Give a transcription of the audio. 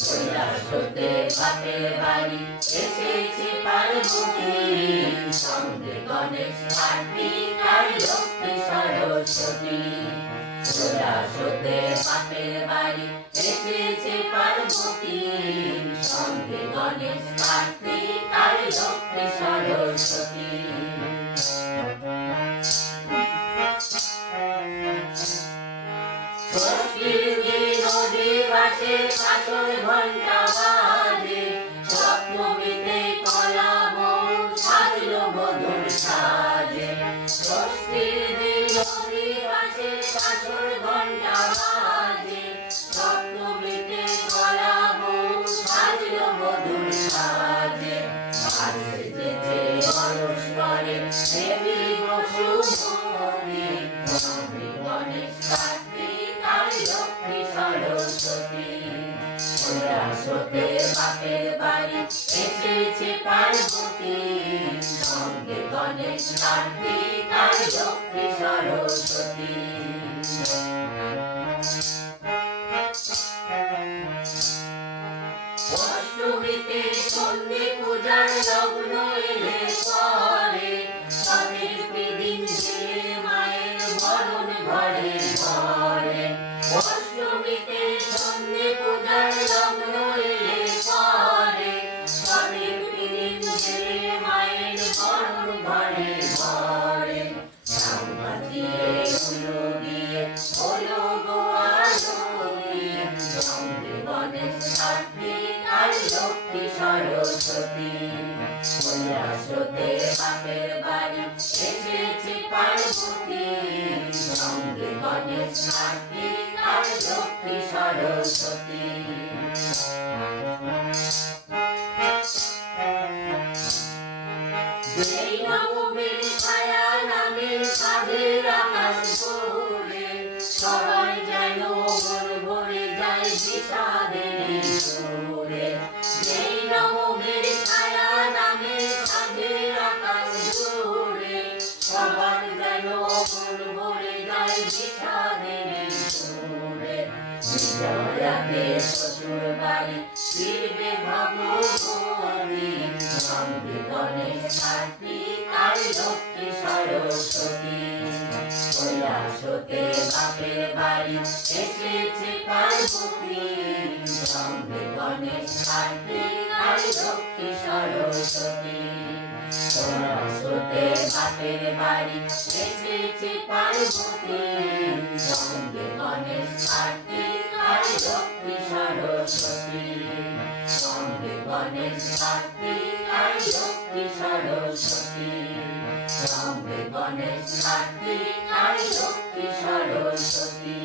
কৈলাসতে বাপের বাড়ি এসেছে পার্বতী সঙ্গে গণেশ কার্তিকার লক্ষ্মী সরস্বতী কৈলাসতে বাপের গণেশ লক্ষ্মী সরস্বতী অধিবাসে কাঠর ঘণ্টা বাজে সপ্তমীতে বাপের বাড়ি এসেছে পার্বতী। সঙ্গে গণেশ কার্তিক আর লক্ষ্মী সরস্বতী। অষ্টমীতে সন্ধি পূজার ঘরে ঘরে সাংবাদিয়ে উলু দিয়ে হলো গো আলোয় সঙ্গে গণেশ কার্তিক আর লক্ষ্মী সরস্বতী। কৈলাসতে বাপের বাড়ি এসেছে পার্বতী। সঙ্গে গণেশ কার্তিক আর লক্ষ্মী সরস্বতী। যেই নবমীর ছায়া নামে সাধের আকাশ ভরে। সবাই যেন ভরে যায় বিষাদের সুরে। যেই নবমীর ছায়া নামে সাধের আকাশ ভরে। সবার যেন ভরে যায় বিষাদের সুরে। বিজয়াতে শ্বশুর বাড়ি ফিরবে ভগবতী সঙ্গে গণেশ কার্তিক আর কৈলাসতে বাপের বাড়ি এসেছে পার্বতী সঙ্গে গণেশ কার্তিক আর লক্ষ্মী সরস্বতী। কৈলাসতে বাপের বাড়ি এসেছে পার্বতী সঙ্গে গণেশ কার্তিক আর লক্ষ্মী সরস্বতী। সঙ্গে গণেশ কার্তিক আর লক্ষ্মী সরস্বতী। সম্ভে গণেশ কার্তিক আর লক্ষ্মী সরস্বতী